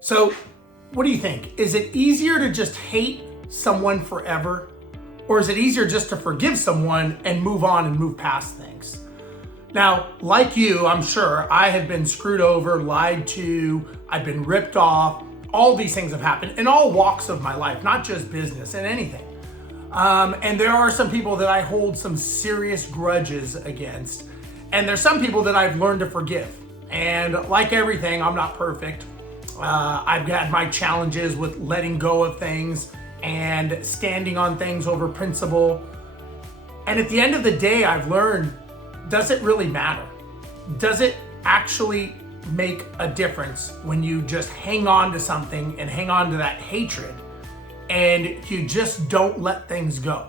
So what do you think? Is it easier to just hate someone forever? Or is it easier just to forgive someone and move on and move past things? Now, like you, I'm sure I have been screwed over, lied to, I've been ripped off. All these things have happened in all walks of my life, not just business and anything. And there are some people that I hold some serious grudges against. And there's some people that I've learned to forgive. And like everything, I'm not perfect. I've had my challenges with letting go of things and standing on things over principle. And at the end of the day, I've learned, does it really matter? Does it actually make a difference when you just hang on to something and hang on to that hatred and you just don't let things go?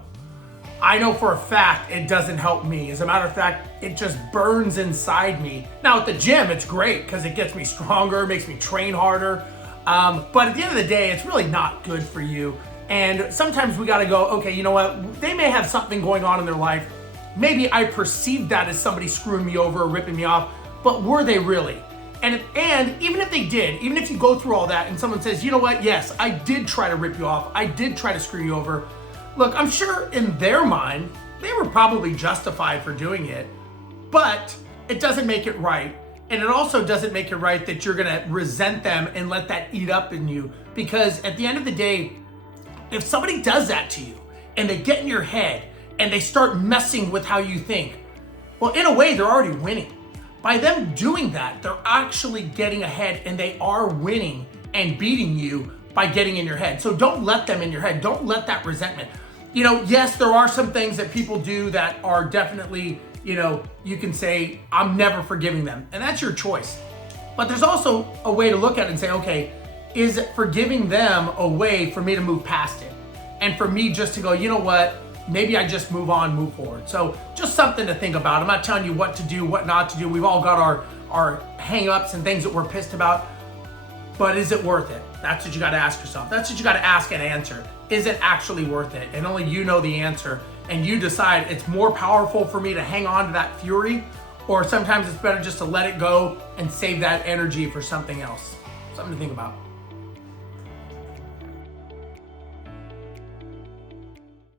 I know for a fact it doesn't help me. As a matter of fact, it just burns inside me. Now at the gym, it's great because it gets me stronger, makes me train harder. But at the end of the day, it's really not good for you. And sometimes we gotta go, okay, you know what? They may have something going on in their life. Maybe I perceived that as somebody screwing me over or ripping me off, but were they really? And even if they did, even if you go through all that and someone says, you know what? Yes, I did try to rip you off. I did try to screw you over. Look, I'm sure in their mind, they were probably justified for doing it, but it doesn't make it right. And it also doesn't make it right that you're gonna resent them and let that eat up in you. Because at the end of the day, if somebody does that to you and they get in your head and they start messing with how you think, well, in a way, they're already winning. By them doing that, they're actually getting ahead and they are winning and beating you by getting in your head. So don't let them in your head. Don't let that resentment. You know, yes, there are some things that people do that are definitely, you know, you can say, I'm never forgiving them. And that's your choice. But there's also a way to look at it and say, okay, is forgiving them a way for me to move past it? And for me just to go, you know what? Maybe I just move on, move forward. So just something to think about. I'm not telling you what to do, what not to do. We've all got our hang-ups and things that we're pissed about. But is it worth it? That's what you got to ask yourself. That's what you got to ask and answer. Is it actually worth it? And only you know the answer. And you decide it's more powerful for me to hang on to that fury, or sometimes it's better just to let it go and save that energy for something else. Something to think about.